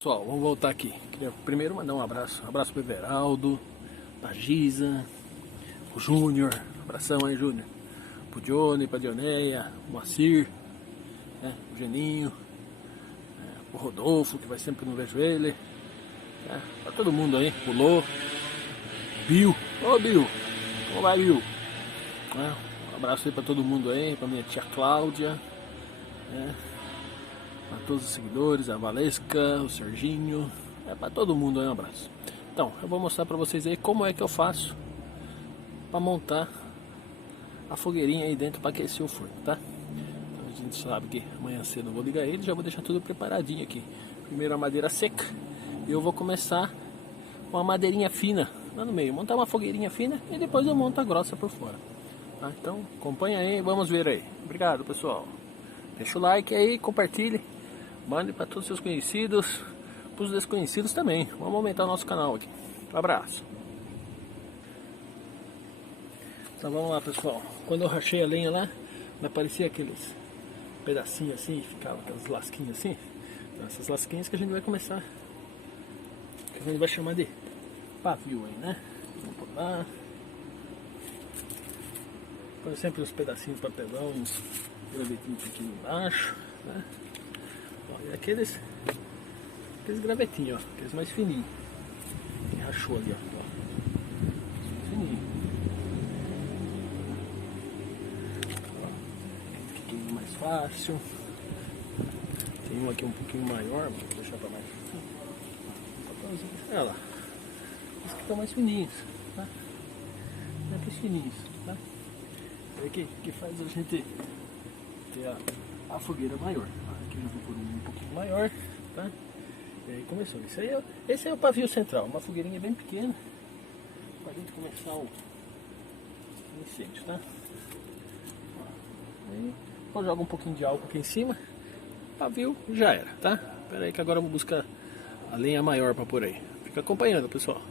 Pessoal, vamos voltar aqui. Queria primeiro mandar um abraço. Abraço pro Everaldo, pra Giza, o Júnior. Abração aí, Júnior. Pro Johnny, pra Dioneia, o Moacir, né, o Geninho, o Rodolfo, que vai sempre que eu não vejo ele. Pra todo mundo aí, o Lô, Bill. Ô Bill, como vai, Bill? Um abraço aí pra todo mundo aí, pra minha tia Cláudia. A todos os seguidores, a Valesca, o Serginho, para todo mundo aí um abraço. Então, eu vou mostrar para vocês aí como é que eu faço para montar a fogueirinha aí dentro para aquecer o forno, tá? Então, a gente sabe que amanhã cedo eu vou ligar ele, já vou deixar tudo preparadinho aqui. Primeiro a madeira seca e eu vou começar com a madeirinha fina lá no meio, montar uma fogueirinha fina e depois eu monto a grossa por fora. Tá? Então, acompanha aí, vamos ver aí. Obrigado, pessoal. Deixa o like aí, compartilhe. Mande para todos os seus conhecidos, para os desconhecidos também. Vamos aumentar o nosso canal aqui. Um abraço. Então vamos lá, pessoal. Quando eu rachei a lenha lá, vai aparecer aqueles pedacinhos assim, ficava aquelas lasquinhas assim. Então, essas lasquinhas que a gente vai começar, que a gente vai chamar de pavio aí, né? Vamos por lá. Põe sempre uns pedacinhos de papelão, uns gravetinhos pequenos embaixo, né? E aqueles gravetinhos, ó, aqueles mais fininhos. Que rachou ali, ó. Fininho. Aqui é mais fácil. Tem um aqui um pouquinho maior, vou deixar pra mais. Olha lá. Esses que estão mais fininhos, tá? Aqui fininhos, tá? É aqui que faz a gente ter a fogueira maior. Aqui eu vou pôr um pouquinho maior, tá? E aí começou. Esse é o pavio central, uma fogueirinha bem pequena para a gente começar o incêndio, tá? Aí eu jogo um pouquinho de álcool aqui em cima, pavio já era, tá? Espera aí que agora eu vou buscar a lenha maior para pôr aí. Fica acompanhando, pessoal.